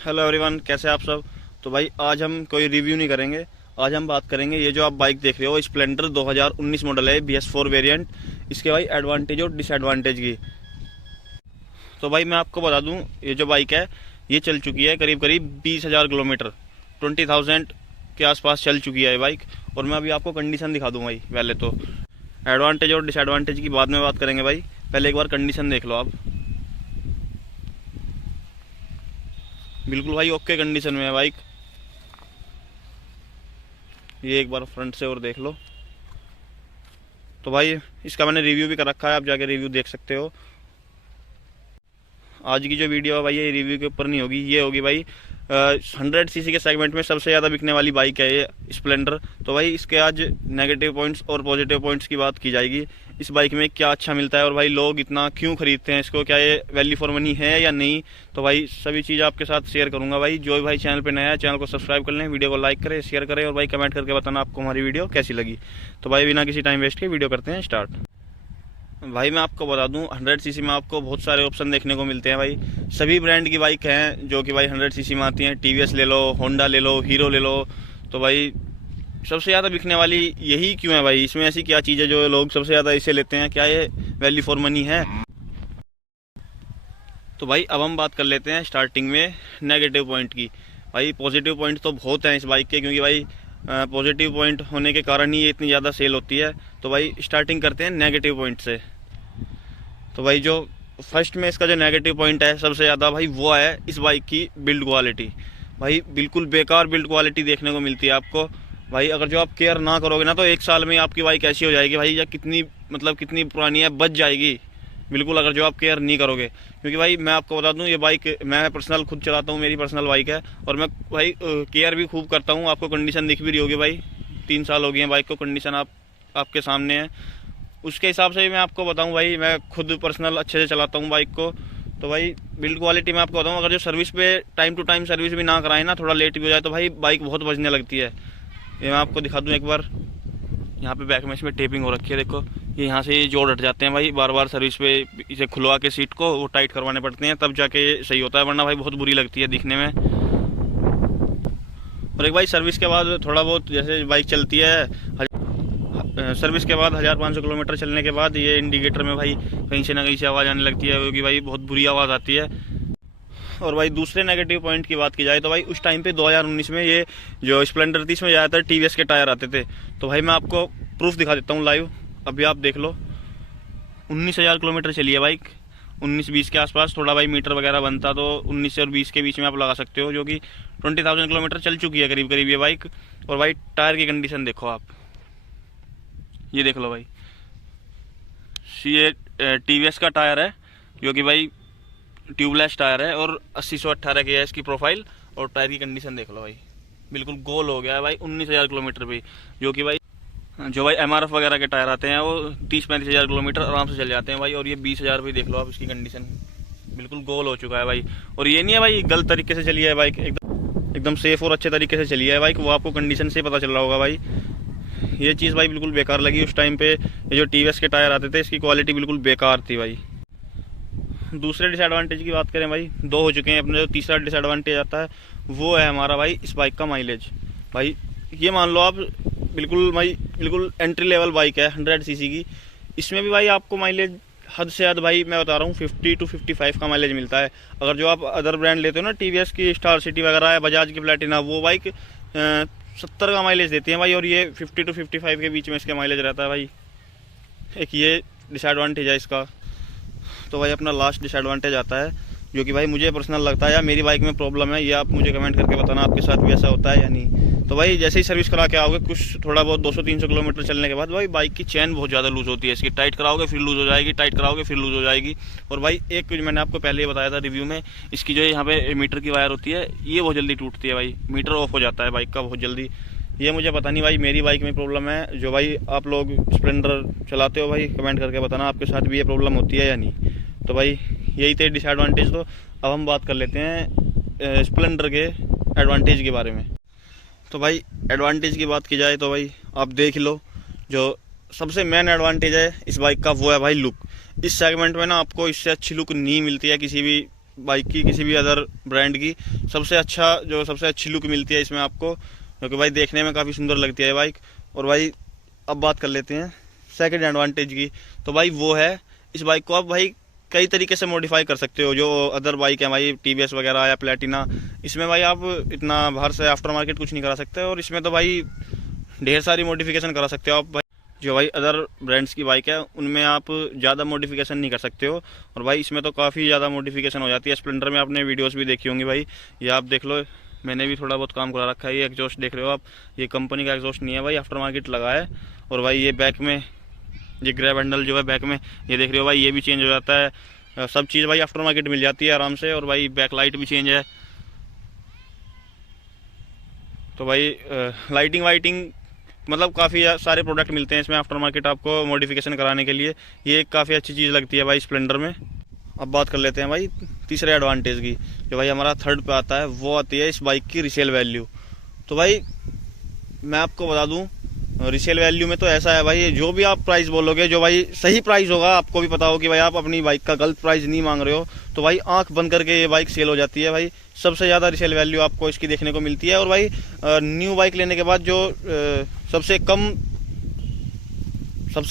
Hello everyone, कैसे आप सब। तो भाई आज हम कोई रिव्यू नहीं करेंगे। आज हम बात करेंगे, ये जो आप बाइक देख रहे हो स्प्लेंडर 2019 मॉडल है, BS4 वेरिएंट। इसके भाई एडवांटेज और डिसएडवांटेज की। तो भाई मैं आपको बता दूं, ये जो बाइक है ये चल चुकी है करीब करीब 20,000 किलोमीटर, 20,000 के आसपास चल चुकी है ये बाइक। और मैं अभी आपको कंडीशन दिखा दूँ भाई। पहले तो एडवांटेज और डिसएडवांटेज की बाद में बात करेंगे भाई। पहले एक बार कंडीशन देख लो आप। बिल्कुल भाई ओके कंडीशन में है बाइक। ये एक बार फ्रंट से और देख लो। तो भाई इसका मैंने रिव्यू भी कर रखा है, आप जाके रिव्यू देख सकते हो। आज की जो वीडियो है भाई ये रिव्यू के ऊपर नहीं होगी, ये होगी भाई 100 सीसी के सेगमेंट में सबसे ज़्यादा बिकने वाली बाइक है ये स्प्लेंडर। तो भाई इसके आज नेगेटिव पॉइंट्स और पॉजिटिव पॉइंट्स की बात की जाएगी। इस बाइक में क्या अच्छा मिलता है और भाई लोग इतना क्यों खरीदते हैं इसको, क्या ये वैल्यू फॉर मनी है या नहीं। तो भाई सभी चीज़ आपके साथ शेयर करूंगा भाई। जो भाई चैनल पे नया है चैनल को सब्सक्राइब कर लें, वीडियो को लाइक करें, शेयर करें और भाई कमेंट करके बताना आपको हमारी वीडियो कैसी लगी। तो भाई बिना किसी टाइम वेस्ट के वीडियो करते हैं स्टार्ट। भाई मैं आपको बता दूं 100 सीसी में आपको बहुत सारे ऑप्शन देखने को मिलते हैं भाई। सभी ब्रांड की बाइक हैं जो कि भाई 100 सीसी में आती हैं। TVS ले लो, होंडा ले लो, हीरो ले लो। तो भाई सबसे ज़्यादा बिकने वाली यही क्यों है भाई? इसमें ऐसी क्या चीज़ है जो लोग सबसे ज़्यादा इसे लेते हैं? क्या ये वैल्यू फॉर मनी है? तो भाई अब हम बात कर लेते हैं स्टार्टिंग में नेगेटिव पॉइंट की। भाई पॉजिटिव पॉइंट तो बहुत हैं इस बाइक के, क्योंकि भाई पॉजिटिव पॉइंट होने के कारण ही ये इतनी ज़्यादा सेल होती है। तो भाई स्टार्टिंग करते हैं नेगेटिव पॉइंट से। तो भाई जो फर्स्ट में इसका जो नेगेटिव पॉइंट है सबसे ज़्यादा भाई वो है इस बाइक की बिल्ड क्वालिटी। भाई बिल्कुल बेकार बिल्ड क्वालिटी देखने को मिलती है आपको। भाई अगर जो आप केयर ना करोगे ना तो 1 साल में आपकी बाइक ऐसी हो जाएगी भाई, या कितनी पुरानी है बच जाएगी बिल्कुल, अगर जो आप केयर नहीं करोगे। क्योंकि भाई मैं आपको बता दूं ये बाइक मैं पर्सनल खुद चलाता हूं, मेरी पर्सनल बाइक है और मैं भाई केयर भी खूब करता हूं। आपको कंडीशन दिख भी रही होगी भाई, 3 साल हो गए हैं बाइक को, कंडीशन आपके सामने है। उसके हिसाब से मैं आपको बताऊं भाई, मैं खुद पर्सनल अच्छे से चलाता हूं बाइक को। तो भाई बिल्ड क्वालिटी मैं आपको बताऊं, अगर जो सर्विस पे टाइम टू टाइम सर्विस भी ना कराए ना, थोड़ा लेट भी हो जाए तो भाई बाइक बहुत बजने लगती है। ये मैं आपको दिखा दूं एक बार। यहाँ पे बैक में इसमें टेपिंग हो रखी है, देखो ये यहाँ से जोड़ हट जाते हैं भाई। बार बार सर्विस पे इसे खुलवा के सीट को वो टाइट करवाने पड़ते हैं, तब जाके सही होता है, वरना भाई बहुत बुरी लगती है दिखने में। और एक भाई सर्विस के बाद थोड़ा बहुत जैसे बाइक चलती है, सर्विस के बाद 1500 किलोमीटर चलने के बाद ये इंडिकेटर में भाई कहीं से ना कहीं से आवाज़ आने लगती है, क्योंकि भाई बहुत बुरी आवाज़ आती है। और भाई दूसरे नेगेटिव पॉइंट की बात की जाए तो भाई उस टाइम पे 2019 में ये जो स्प्लेंडर थी इसमें ज़्यादातर TVS के टायर आते थे। तो भाई मैं आपको प्रूफ दिखा देता हूँ लाइव, अभी आप देख लो। 19,000 किलोमीटर चली है बाइक, 19-20 के आसपास। थोड़ा भाई मीटर वगैरह बनता तो 19 और 20 के बीच में आप लगा सकते हो, जो कि 20,000 किलोमीटर चल चुकी है करीब करीब ये बाइक। और भाई टायर की कंडीशन देखो आप, ये देख लो भाई। ये TVS का टायर है जो कि भाई ट्यूबलेस टायर है और 80/18 की है इसकी प्रोफाइल। और टायर की कंडीशन देख लो भाई, बिल्कुल गोल हो गया है भाई 19,000 किलोमीटर पे। जो कि भाई MRF वगैरह के टायर आते हैं वो 30-35 हज़ार किलोमीटर आराम से चल जाते हैं भाई। और ये 20,000 पे देख लो आप इसकी कंडीशन, बिल्कुल गोल हो चुका है भाई। और ये नहीं है भाई गलत तरीके से चली है बाइक, एकदम सेफ और अच्छे तरीके से चली है बाइक, वो आपको कंडीशन से पता चल रहा होगा भाई। ये चीज़ भाई बिल्कुल बेकार लगी उस टाइम पे। ये जो TVS के टायर आते थे इसकी क्वालिटी बिल्कुल बेकार थी भाई। दूसरे डिसएडवांटेज की बात करें भाई, 2 हो चुके हैं अपने। जो तीसरा डिसएडवांटेज आता है वो है हमारा भाई इस बाइक का माइलेज। भाई ये मान लो आप बिल्कुल एंट्री लेवल बाइक है 100 सीसी की, इसमें भी भाई आपको माइलेज हद से हद भाई मैं बता रहा हूँ 50 to 55 का माइलेज मिलता है। अगर जो आप अदर ब्रांड लेते हो ना, TVS की स्टार सिटी वगैरह है, बजाज की प्लेटिना, वो बाइक 70 का माइलेज देती है भाई। और ये 50 to 55 के बीच में इसका माइलेज रहता है भाई। एक ये डिसएडवांटेज है इसका। तो भाई अपना लास्ट डिसएडवांटेज आता है जो कि भाई मुझे पर्सनल लगता है या मेरी बाइक में प्रॉब्लम है, ये आप मुझे कमेंट करके बताना आपके साथ भी ऐसा होता है या नहीं। तो भाई जैसे ही सर्विस करा के आओगे कुछ थोड़ा बहुत 200-300 किलोमीटर चलने के बाद भाई बाइक की चेन बहुत ज़्यादा लूज़ होती है इसकी। टाइट कराओगे फिर लूज़ हो जाएगी, टाइट कराओगे फिर लूज़ हो जाएगी। और भाई एक कुछ मैंने आपको पहले ही बताया था रिव्यू में, इसकी जो यहाँ पे मीटर की वायर होती है ये बहुत जल्दी टूटती है भाई, मीटर ऑफ हो जाता है बाइक का बहुत जल्दी। ये मुझे पता नहीं भाई मेरी बाइक में प्रॉब्लम है। जो भाई आप लोग स्प्लेंडर चलाते हो भाई कमेंट करके बताना आपके साथ भी ये प्रॉब्लम होती है या नहीं। तो भाई यही थे डिसएडवांटेज। तो अब हम बात कर लेते हैं स्प्लेंडर के एडवांटेज के बारे में। तो भाई एडवांटेज की बात की जाए तो भाई आप देख लो, जो सबसे मेन एडवांटेज है इस बाइक का वो है भाई लुक। इस सेगमेंट में ना आपको इससे अच्छी लुक नहीं मिलती है किसी भी बाइक की, किसी भी अदर ब्रांड की सबसे अच्छी लुक मिलती है इसमें आपको, क्योंकि भाई देखने में काफ़ी सुंदर लगती है बाइक। और भाई अब बात कर लेते हैं सेकंड एडवांटेज की। तो भाई वो है, इस बाइक को आप भाई कई तरीके से मॉडिफाई कर सकते हो। जो अदर बाइक है भाई TVS वगैरह या प्लेटिना, इसमें भाई आप इतना बाहर से आफ्टर मार्केट कुछ नहीं करा सकते, और इसमें तो भाई ढेर सारी मॉडिफिकेशन करा सकते हो आप भाई। जो भाई अदर ब्रांड्स की बाइक है उनमें आप ज़्यादा मॉडिफिकेशन नहीं कर सकते हो, और भाई इसमें तो काफ़ी ज़्यादा मॉडिफिकेशन हो जाती है। स्प्लेंडर में आपने वीडियोस भी देखी होंगी भाई, ये आप देख लो, मैंने भी थोड़ा बहुत काम करा रखा है। ये एग्जॉस्ट देख रहे हो आप, ये कंपनी का एग्जॉस्ट नहीं है भाई, आफ्टर मार्केट लगा है। और भाई ये बैक में ये ग्रैब हैंडल जो है बैक में ये देख रहे हो भाई, ये भी चेंज हो जाता है। सब चीज़ भाई आफ्टर मार्केट मिल जाती है आराम से। और भाई बैक लाइट भी चेंज है। तो भाई लाइटिंग वाइटिंग मतलब काफ़ी सारे प्रोडक्ट मिलते हैं इसमें आफ्टर मार्केट आपको मॉडिफिकेशन कराने के लिए। ये एक काफ़ी अच्छी चीज़ लगती है भाई स्प्लेंडर में। अब बात कर लेते हैं भाई तीसरे एडवांटेज की, जो भाई हमारा थर्ड पे आता है, वो आती है इस बाइक की रीसेल वैल्यू। तो भाई मैं आपको बता दूं, रीसेल वैल्यू में तो ऐसा है भाई, जो भी आप प्राइस बोलोगे, जो भाई सही प्राइस होगा, आपको भी पता हो कि भाई आप अपनी बाइक का गलत प्राइस नहीं मांग रहे हो, तो भाई आंख बंद करके ये बाइक सेल हो जाती है भाई। सबसे ज़्यादा रीसेल वैल्यू आपको इसकी देखने को मिलती है। और भाई न्यू बाइक लेने के बाद जो सबसे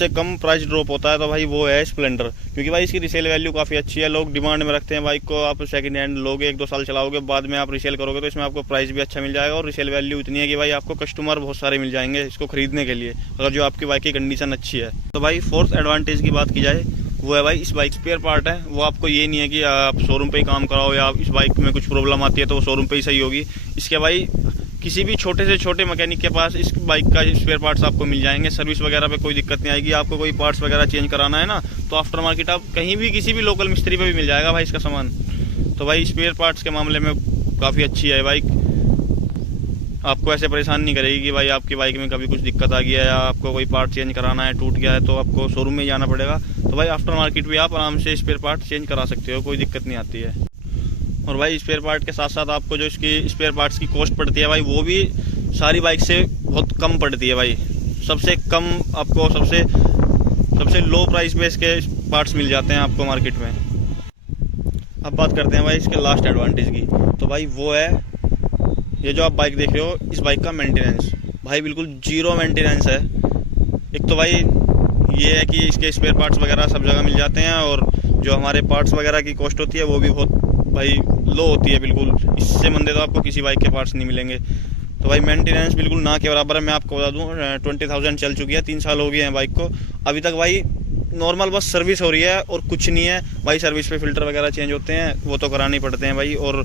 कम प्राइस ड्रॉप होता है तो भाई वो है स्प्लेंडर, क्योंकि भाई इसकी रीसेल वैल्यू काफ़ी अच्छी है। लोग डिमांड में रखते हैं बाइक को। आप सेकंड हैंड लोगे, 1-2 साल चलाओगे, बाद में आप रीसेल करोगे तो इसमें आपको प्राइस भी अच्छा मिल जाएगा। और रीसेल वैल्यू इतनी है कि भाई आपको कस्टमर बहुत सारे मिल जाएंगे इसको खरीदने के लिए, अगर जो आपकी बाइक की कंडीशन अच्छी है। तो भाई फोर्थ एडवांटेज की बात की जाए, वो है भाई इस बाइक स्पेयर पार्ट है, वो आपको ये नहीं है कि आप शोरूम पे ही काम कराओ, या इस बाइक में कुछ प्रॉब्लम आती है तो वो शोरूम पे ही सही होगी। इसके भाई किसी भी छोटे से छोटे मैकेनिक के पास इस बाइक का स्पेयर पार्ट्स आपको मिल जाएंगे। सर्विस वगैरह पे कोई दिक्कत नहीं आएगी। आपको कोई पार्ट्स वगैरह चेंज कराना है ना, तो आफ्टर मार्केट आप कहीं भी किसी भी लोकल मिस्त्री पे भी मिल जाएगा भाई इसका सामान। तो भाई स्पेयर पार्ट्स के मामले में काफ़ी अच्छी है बाइक, आपको ऐसे परेशान नहीं करेगी कि भाई आपकी बाइक में कभी कुछ दिक्कत आ गई है या आपको कोई पार्ट चेंज कराना है, टूट गया है, तो आपको शोरूम में ही जाना पड़ेगा। तो भाई आफ्टर मार्केट भी आप आराम से स्पेयर पार्ट चेंज करा सकते हो, कोई दिक्कत नहीं आती है। और भाई स्पेयर पार्ट के साथ साथ आपको जो इसकी स्पेयर पार्ट्स की कॉस्ट पड़ती है भाई, वो भी सारी बाइक से बहुत कम पड़ती है भाई। सबसे कम आपको सबसे लो प्राइस पे इसके पार्ट्स मिल जाते हैं आपको मार्केट में। अब बात करते हैं भाई इसके लास्ट एडवांटेज की। तो भाई वो है, ये जो आप बाइक देख रहे हो, इस बाइक का मेंटेनेंस भाई बिल्कुल जीरो मेंटेनेंस है। एक तो भाई ये है कि इसके स्पेयर पार्ट्स वगैरह सब जगह मिल जाते हैं, और जो हमारे पार्ट्स वगैरह की कॉस्ट होती है वो भी बहुत भाई लो होती है बिल्कुल। इससे मंदे तो आपको किसी बाइक के पार्ट्स नहीं मिलेंगे। तो भाई मेंटेनेंस बिल्कुल ना के बराबर है। मैं आपको बता दूं 20,000 चल चुकी है, 3 साल हो गए हैं बाइक को। अभी तक भाई नॉर्मल बस सर्विस हो रही है और कुछ नहीं है भाई। सर्विस पे फिल्टर वगैरह चेंज होते हैं, वो तो कराने ही पड़ते हैं भाई। और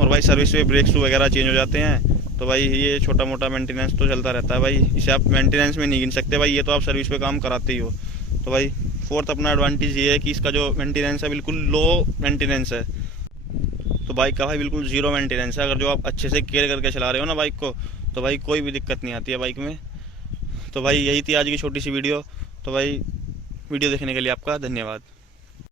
भाई सर्विस पे ब्रेक शू वगैरह चेंज हो जाते हैं। तो भाई ये छोटा मोटा मेंटेनेंस तो चलता रहता है भाई, इसे आप मेंटेनेंस में नहीं गिन सकते भाई, ये तो आप सर्विस पे काम कराते ही हो। तो भाई फोर्थ अपना एडवांटेज ये है कि इसका जो मेंटेनेंस है बिल्कुल लो मेंटेनेंस है। तो बाइक का भाई बिल्कुल जीरो मेंटेनेंस है। अगर जो आप अच्छे से केयर करके चला रहे हो ना बाइक को, तो भाई कोई भी दिक्कत नहीं आती है बाइक में। तो भाई यही थी आज की छोटी सी वीडियो। तो भाई वीडियो देखने के लिए आपका धन्यवाद।